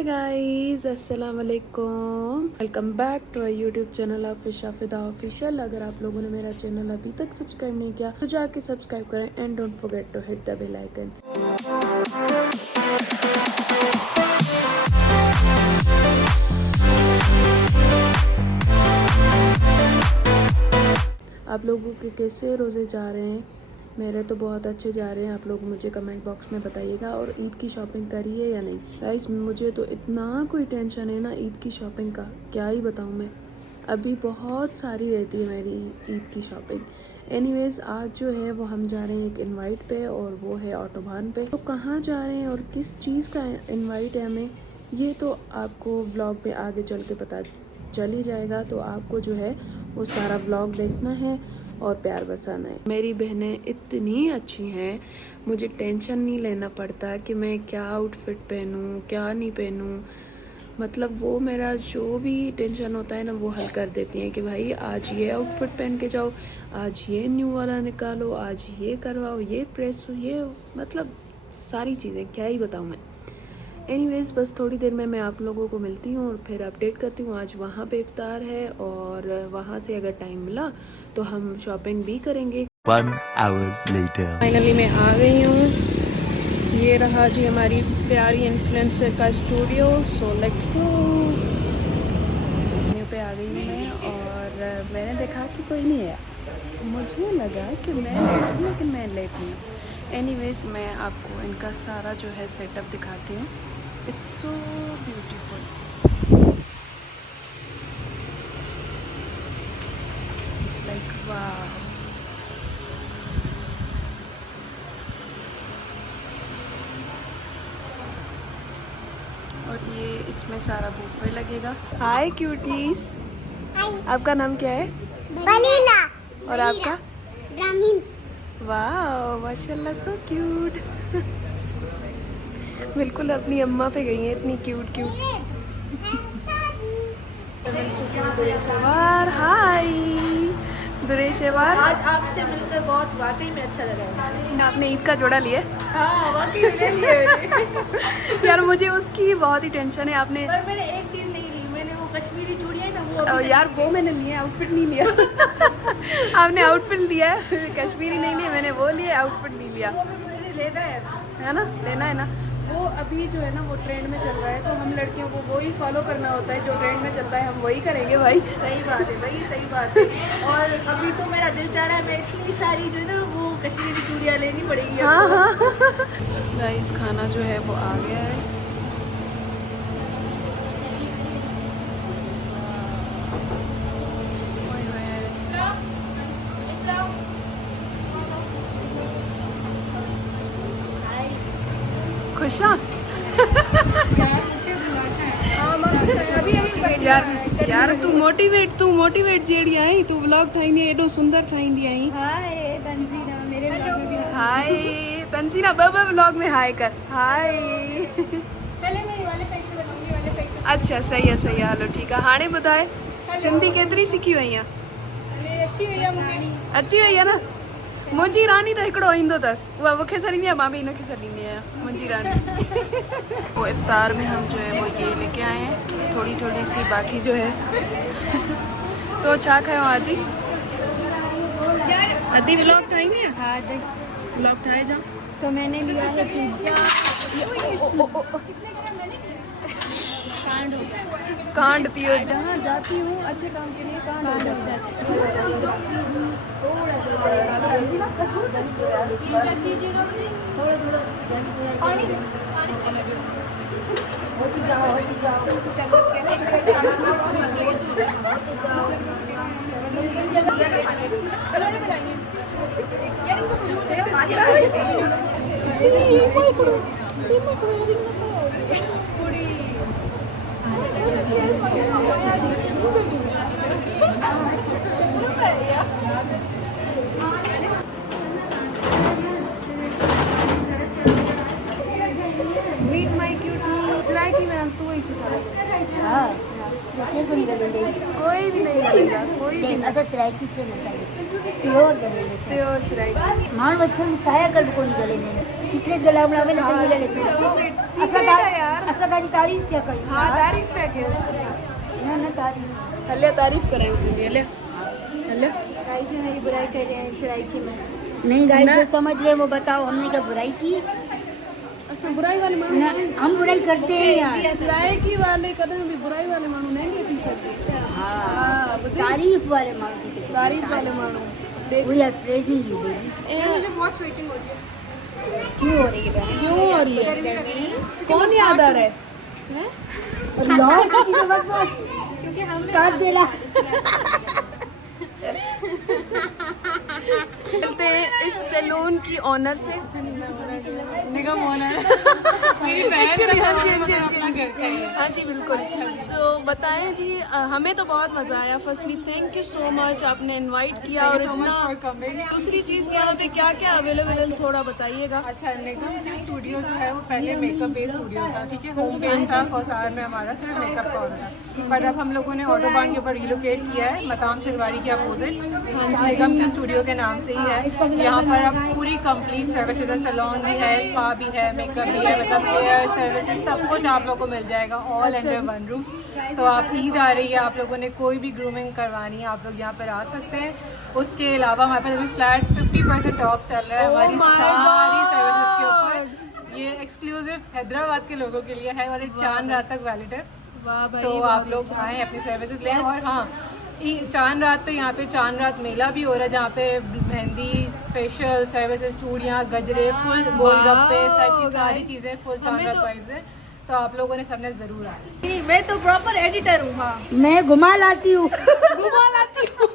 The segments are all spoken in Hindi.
हाय गाइस, अस्सलाम वालेकुम। Welcome back to our YouTube channel Afisha Fida official. अगर आप लोगों ने मेरा चैनल अभी तक सब्सक्राइब नहीं किया तो जाके सब्सक्राइब करें and don't forget to hit the bell icon. आप लोगों के कैसे रोज़े जा रहे हैं? मेरे तो बहुत अच्छे जा रहे हैं। आप लोग मुझे कमेंट बॉक्स में बताइएगा। और ईद की शॉपिंग करी है या नहीं गाइस? मुझे तो इतना कोई टेंशन है ना ईद की शॉपिंग का, क्या ही बताऊँ मैं। अभी बहुत सारी रहती है मेरी ईद की शॉपिंग। एनीवेज, आज जो है वो हम जा रहे हैं एक इनवाइट पे, और वो है ऑटोबान पे। तो कहाँ जा रहे हैं और किस चीज़ का इनवाइट है हमें, ये तो आपको व्लॉग में आगे चल के पता चल ही जाएगा। तो आपको जो है वो सारा व्लॉग देखना है और प्यार बरसाना है। मेरी बहनें इतनी अच्छी हैं, मुझे टेंशन नहीं लेना पड़ता कि मैं क्या आउटफिट पहनूं क्या नहीं पहनूं। मतलब वो मेरा जो भी टेंशन होता है ना वो हल कर देती हैं कि भाई आज ये आउटफिट पहन के जाओ, आज ये न्यू वाला निकालो, आज ये करवाओ, ये प्रेस, ये मतलब सारी चीज़ें क्या ही बताऊँ मैं। एनीवेज, बस थोड़ी देर में मैं आप लोगों को मिलती हूँ और फिर अपडेट करती हूँ। आज वहाँ पे इफ्तार है और वहाँ से अगर टाइम मिला तो हम शॉपिंग भी करेंगे। 1 hour later. फाइनली मैं आ गई हूँ। ये रहा जी हमारी प्यारी इन्फ्लुएंसर का स्टूडियो। So let's go. पे आ गई हूँ मैं और मैंने देखा कि कोई नहीं है, तो मुझे लगा कि मैं लेट हूँ, लेकिन मैं लेट हूँ। एनीवेज, मैं आपको इनका सारा जो है सेटअप दिखाती हूँ। इट्स सो ब्यूटीफुल, लाइक वाह। और ये इसमें सारा बूफे लगेगा। हाय क्यूटीज, आपका नाम क्या है? बलीला। और आपका? ब्राह्मण। वाह, माशाल्लाह, सो क्यूट। बिल्कुल अपनी अम्मा पे गई है, इतनी क्यूट क्यूट। हाय दुरेशेवार, आज आपसे मिलकर बहुत वाकई में अच्छा लगा। आपने ईद का जोड़ा लिया? हाँ, वाकई में ले लिए मैंने। यार मुझे उसकी बहुत ही टेंशन है। आपने पर मैंने एक चीज नहीं ली, मैंने वो कश्मीरी चूड़ियाँ है ना वो यार वो मैंने लिया, आउटफिट नहीं लिया। आपने आउटफिट लिया है, कश्मीरी नहीं लिया। मैंने वो लिया, आउटफिट नहीं लिया। वो भी मुझे लेना है ना, लेना है ना। वो अभी जो है ना वो ट्रेंड में चल रहा है, तो हम लड़कियों को वही फॉलो करना होता है, जो ट्रेंड में चलता है हम वही करेंगे भाई। सही बात है भाई, सही बात है। और अभी तो मेरा दिल चाह रहा है मैं इतनी सारी जो है ना वो कश्मीरी चूड़ियाँ लेनी पड़ेगी। हाँ हाँ गाइस, खाना जो है वो आ गया है। खुश ना? यार तू मोटिवेट जेड़ी आई, तू व्लॉग ठाईंदी एडो सुंदर ठाईंदी आई। हाय तंजीना, मेरे व्लॉग में भी हाय तंजीना, बाबा व्लॉग में हाय कर। हाय। पहले मैं ये वाले साइड से बनाऊंगी, वाले साइड से। अच्छा सही है, हलो ठीक है। हाणे ॿुधाए, सिंधी केतिरी सिखी वई आहे? अरे अच्छी भैया मुंडी अची वई आहे न। मुंहिंजी रानी त हिकिड़ो ईंदो अथसि, उहा मूंखे सॾींदी आहे, मां बि हिनखे सॾींदी आहियां, मुंहिंजी रानी। वो इफ्तार में हम जो है वो ये लेके आए हैं, थोड़ी थोड़ी सी बाकी जो है। तो छा खयो आदि? आदि व्लॉग ठाहींदी आहे? हाँ देख, व्लॉग ठाहे जा। तो मैंने लिया है पिज्जा। कांड हो गया, कांड पियो। जहाँ जाती हूँ अच्छे काम के लिए कांड हो जाता है। पिज्जा कीजिएगा मुझे, पानी दे, पानी मीट माई क्यूटीज, राइट ही मैं तू ही सिखा। हाँ रखे को नहीं गलेंगे कोई भी नहीं गलेगा, कोई भी नहीं नहीं। असां सराइकी से मसाले प्योर गलेंगे प्योर सिराइकी। माण्हू वधि मिसाया कर को नहीं गलेंगे सीक्रेट गलावण में न सही गले सीक्रेट है यार। असां ताजी तारीफ़ क्या कई हाँ तारीफ पे के न तारीफ़ हले तारीफ कराएं तुझे हले हले। गाइस से मेरी बुराई कर रहे हैं सराइकी में। नहीं गाइस जो समझ रहे वो बताओ हमने क्या बुराई की अच्छा बुराई वाले मानू न, हम बुराई करते हैं यार सिराइकी वाले कदम भी बुराई वाले मानू नहीं लेती सकते। हाँ बताइए। तारीफ वाले माण्हू तारीफ वाले मानू देख we are praising you baby मुझे बहुत स्वेटिंग हो रही है। क्यों हो रही है बहन क्यों हो रही है? कौन याद आ रहा है? और लॉस की चीजें बस क्योंकि हम काट देना मिलते हैं इस सैलून की ऑनर से। निगम ओनर Actually, हाँ जी बिल्कुल। तो बताएं जी हमें तो बहुत मज़ा आया। Firstly thank you so much आपने इनवाइट किया और इतना। दूसरी चीज़ यहाँ पे क्या क्या अवेलेबल है थोड़ा बताइएगा। अच्छा निगम के स्टूडियो जो है वो पहले मेकअप बेस्ड स्टूडियो था, ठीक है, होम बेस्ड था। कौसार में हमारा सिर्फ मेकअप का होता था, पर अब हम लोगों ने ऑटोबान के ऊपर रिलोकेट किया है मताम सिलवारी के अपोजिट। निगम के स्टूडियो के नाम से ही है। यहाँ पर अब पूरी कंप्लीट सर्विसेज है, सैलून भी है, स्पा भी है, मेकअप भी है, मतलब हेयर सर्विसेज सब कुछ आप लोगों को मिल जाएगा ऑल अंडर वन रूफ। तो आप ईद आ रही है, आप लोगों ने कोई भी ग्रूमिंग करवानी है आप लोग यहाँ पर आ सकते हैं। उसके अलावा हमारे पास अभी फ्लैट 50% ऑफ चल रहा है हमारी सारी सर्विसेज के ऊपर। ये एक्सक्लूसिव हैदराबाद के लोगों के लिए है और ये 4 रात तक वैलिड है। वाह भाई तो आप लोग आएँ अपनी सर्विसेज लें। और हाँ, 4 रात पे यहाँ पे 4 रात मेला भी हो रहा है जहाँ पे मेहंदी, फेशियल सर्विसेज, चूड़ियाँ, गजरे, फुल गोलगप्पे, इस टाइप की सारी चीज़ें फुल 4 रात प्राइस है। तो आप लोगों ने सबने ज़रूर आना। मैं तो प्रॉपर एडिटर हूँ। हाँ मैं घुमा लाती हूँ घुमा लाती हूँ।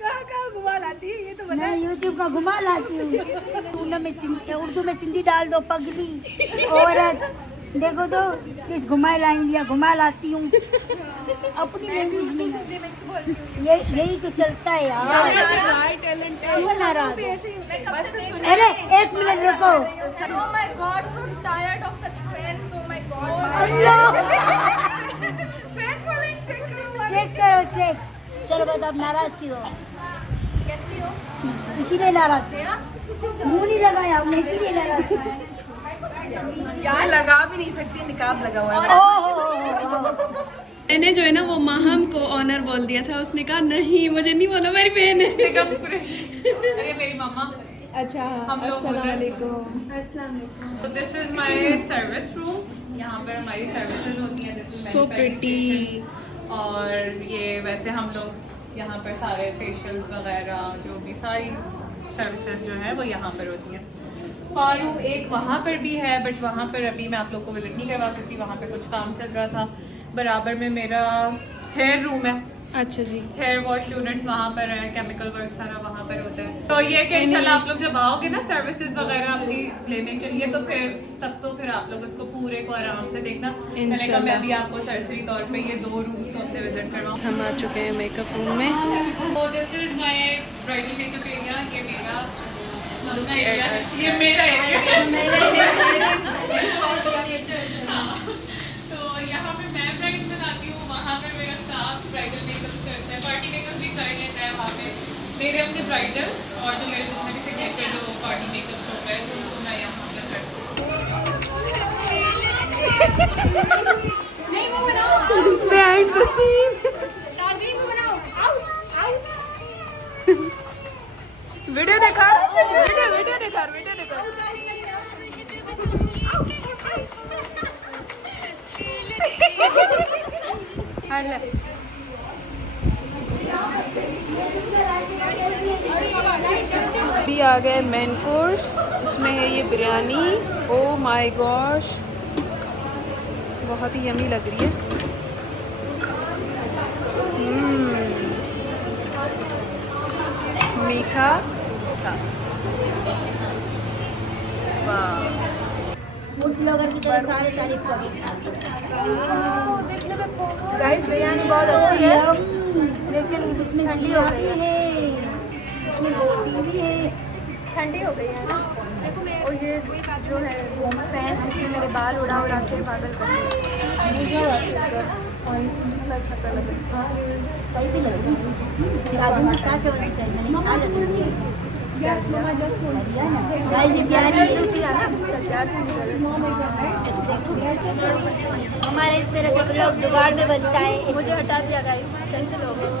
कहाँ घुमा लाती है ये तो मैं यूट्यूब का घुमा लाती हूँ उर्दू में सिंधी डाल दो पगली औरत देखो तो इस घुमा लाई दिया घुमा लाती हूँ अपनी लैंग्वेज में। यही तो चलता है यार टैलेंट क्यों नाराज अरे 1 मिनट रुको Oh my God, so tired of such fans. Oh my God. Allah Fan following check करो। चेक करो चेक चलो बस अब नाराज क्यों हो कैसी हो? इसीलिए नाराज मुंह नहीं लगाया मैं इसीलिए नाराज यार लगा भी नहीं सकती, निकाब लगा हुआ है। मैंने जो है ना वो माहम को ऑनर बोल दिया था, उसने कहा नहीं मुझे नहीं बोला मेरी बहन है। अरे मेरी मम्मा। अच्छा हम लोग अस्सलाम वालेकुम। तो this is my service room. यहाँ पर हमारी सर्विसेज होती हैं। This is So pretty. और ये वैसे हम लोग यहाँ पर सारे फेशियल्स वगैरह जो भी सारी सर्विसेज जो है वो यहाँ पर होती हैं। और रूम एक वहाँ पर भी है बट वहाँ पर अभी मैं आप लोग को विजिट नहीं करवा सकती, वहाँ पे कुछ काम चल रहा था। बराबर में मेरा हेयर रूम है। अच्छा जी। हेयर वॉश यूनिट्स वहाँ पर है, केमिकल वर्क सारा वहाँ पर होता है। तो ये कि इंशाल्लाह आप लोग जब आओगे ना सर्विसेज वगैरह अपनी लेने के लिए तो फिर आप लोग उसको पूरे को आराम से देखना। मैंने कहा मैं भी आपको सरसरी तौर पे ये 2 रूम्स तो अपने विजिट करवाऊँ। हम आ चुके हैं मेकअप रूम में। तो this is my bridal makeup area. ये मेरा ये मेरा तो यहाँ पे मैं ब्राइड्स बनाती हूँ, वहाँ पे मेरा स्टाफ ब्राइडल मेकअप करता है, पार्टी मेकअप भी कर लेता है। वहाँ पे मेरे अपने ब्राइडल्स और जो मेरे जितने भी सिग्नेचर जो पार्टी मेकअप्स होते हैं उनको मैं यहाँ पे करती हूँ। Behind the scene. वीडियो देखा वीडियो देखा। अभी आ गए मेन कोर्स, उसमें है ये बिरयानी। ओ माय गॉश बहुत ही यमी लग रही है। मीठा फूड ब्लॉगर की तरह सारे तारीफ करेंगे गाइस बिरयानी बहुत अच्छी है लेकिन ठंडी हो गई है। इसमें रोटी भी है ठंडी हो गई है ना। और ये जो है फैन इसने मेरे बाल उड़ा के पागल कर दिया। सही भी लगेगा। आदमी को छाछ होनी चाहिए, मैंने छाछ रखी है। गाइस ये प्यारी हमारे इस तरह से ब्लॉग जुगाड़ में बनता है। मुझे हटा दिया गाइस, कैसे लोग हैं?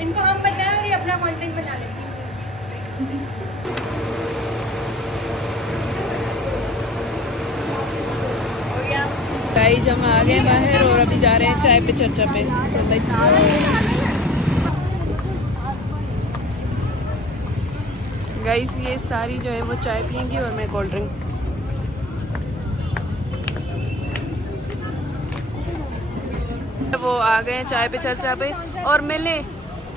इनको हम बनाए और ये अपना कंटेंट बना लेंगे। गाइस हम आ गए बाहर और अभी जा रहे हैं चाय पे चर्चा पे। गाइस ये सारी जो है वो चाय पियेंगी और मैं कोल्ड ड्रिंक। वो आ गए हैं चाय पे चर्चा पे और मिले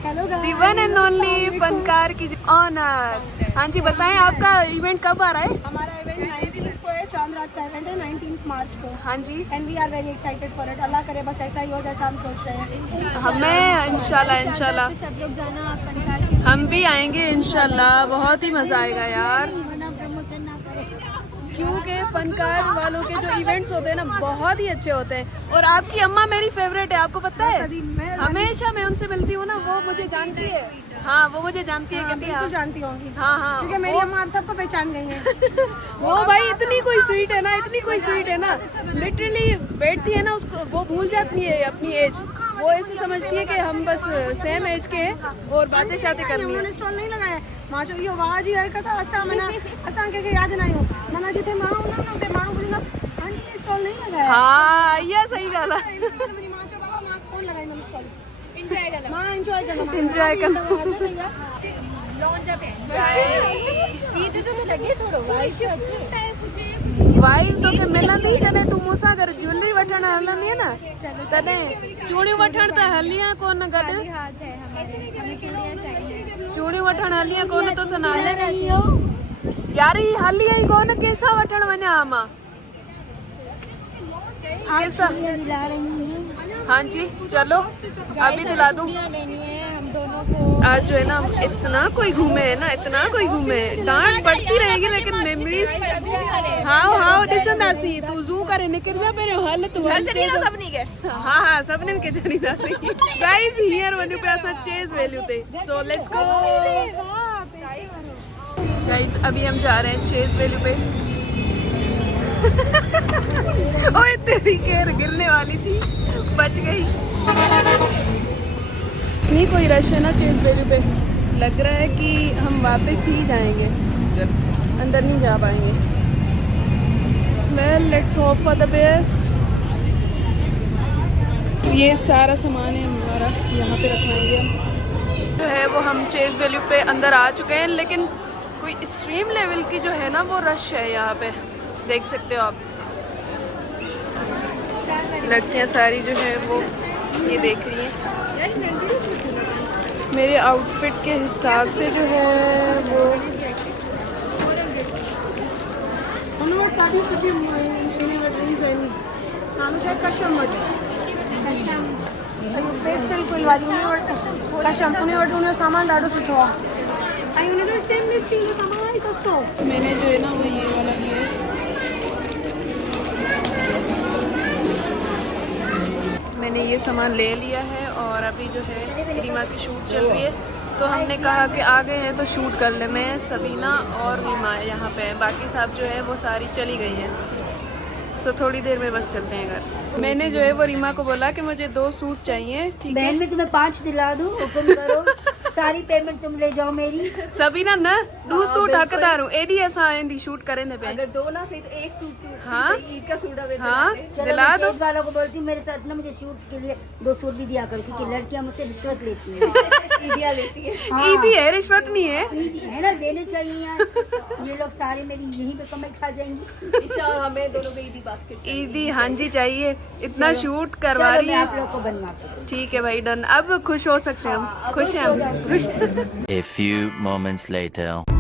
दी वन एंड ओनली फनकार की ऑनर। हाँ जी बताएं आपका इवेंट कब आ रहा है? हमारा इवेंट 19 को है, चांद रात का इवेंट है 19 मार्च को। हाँ जी and we are very excited for it. अल्लाह करे बस ऐसा ही हो जैसा हम सोच रहे हैं। हमें इंशाल्लाह सब लोग जाना, आप फनकार की हम भी आएंगे इंशाल्लाह। बहुत ही मजा आएगा यार, क्योंकि फनकार वालों के जो इवेंट्स होते हैं ना बहुत ही अच्छे होते हैं। और आपकी अम्मा मेरी फेवरेट है, आपको पता है। हमेशा मैं उनसे मिलती हूँ ना, वो मुझे जानती है। हाँ वो मुझे जानती है, कहती है जानती होंगी हाँ हाँ क्योंकि मेरी अम्मा आप सबको पहचान गई है। वो भाई इतनी कोई स्वीट है ना, इतनी कोई स्वीट है ना, लिटरली बैठती है ना उसको वो भूल जाती है अपनी एज। वो ऐसे समझती है कि हम बस सेम एज के हैं और बातें शातें करनी है। उन्होंने स्टॉल नहीं लगाया मां जो यो वाह जी हर कथा असा मना असा के याद नहीं हो मना जिथे मां उन्होंने उते मां बोलूंगा आंटी ने स्टॉल नहीं लगाया। हाँ ये सही गाल है। मेरी मां जो बाबा मां कौन लगाई मैंने स्टॉल एंजॉय करना मां एंजॉय करना एंजॉय करना लॉन्च पे ईद जो तो लगे थोड़ो वाइस अच्छे वाइब तो के मिलंदी जॾहिं तूं मूंसां गॾु ज्वेलरी वठण हलंदी न तॾहिं चूड़ियूं वठण त हलियां कोन गॾु। हाथ है हमें चूड़ियां चाहिए। चूड़ियूं वठण हलियां कोन तो सना यार ही हली आई कोन कैसा वठण वञा मां कैसा। दिला रही हैं। हाँ जी चलो अभी दिला दूं। लेनी है हम दोनों को। आज जो है ना इतना कोई घूमे है ना, इतना कोई घूमे है, डांट पड़ती रहेगी लेकिन मेमोरीज। हाँ हाँ ॾिसंदासीं तूं ज़ू करे निकिर जा पहिरियों हल तूं हल सभिनी के हाँ हाँ सभिनीनि खे चढ़ींदासीं। गाइस हींअर वञूं पिया असां चेज़ वैल्यू ते, सो लेट्स गो। गाइस अभी हम जा रहे हैं चेज़ वैल्यू पे। ओए तेरी केर गिरने वाली थी, बच गई। नहीं कोई रश है ना चेज़ वैल्यू पे, लग रहा है कि हम वापस ही जाएंगे, अंदर नहीं जा पाएंगे। Well let's hope for the best. ये सारा सामान है हमारा, यहाँ पे रखवाएंगे हम। जो है वो हम चेज़ वैल्यू पे अंदर आ चुके हैं, लेकिन कोई एक्सट्रीम लेवल की जो है ना वो रश है यहाँ पे, देख सकते हो आप। लड़कियाँ सारी जो है वो ये देख रही हैं। मेरे आउटफिट के हिसाब से जो है वो पेस्टल कोई वाली कशम उन्हें वटि उन जो सामान ॾाढो सुठो आहे ऐं उन जो स्टेनलेस स्टील जो सामान आहे सस्तो। मैंने जो है ना वो ये वाला लिया है। मैंने ये सामान ले लिया है और अभी जो है रीमा की शूट चल रही है, तो हमने कहा कि आ गए हैं तो शूट कर ले। मैं सबीना और रीमा यहाँ पे हैं, बाकी साहब जो है वो सारी चली गई हैं। सो थोड़ी देर में बस चलते हैं घर। मैंने जो है वो रीमा को बोला कि मुझे 2 सूट चाहिए, ठीक है। बहन में तुम्हें 5 दिला दूं, हुक्म करो। सारी पेमेंट तुम ले जाओ मेरी। सबीना न 2 सूट हकदार हूँ एडी असां इंदी शूट करेंदे पे। अगर दो ना सही तो एक सूट हाँ ईद का सूट अवे हाँ चलो दिला मैं दो। चेज वालों को बोलती हूँ मेरे साथ ना मुझे शूट के लिए 2 सूट भी दिया करो, क्योंकि लड़कियां मुझसे रिश्वत लेती हैं। ईदिया लेती है। हाँ। ईदी है रिश्वत नहीं है। ईदी है ना, देने चाहिए यार। ये लोग सारे मेरी यहीं पे कमाई खा जाएंगी। इंशाल्लाह हमें दोनों को ईदी बास्केट ईदी हाँ जी चाहिए, इतना शूट करवा चलो रही मैं है। आप लोग को बनवाती हूँ। ठीक है भाई डन। अब खुश हो सकते हैं हम, खुश हैं हम, खुश। A few moments later.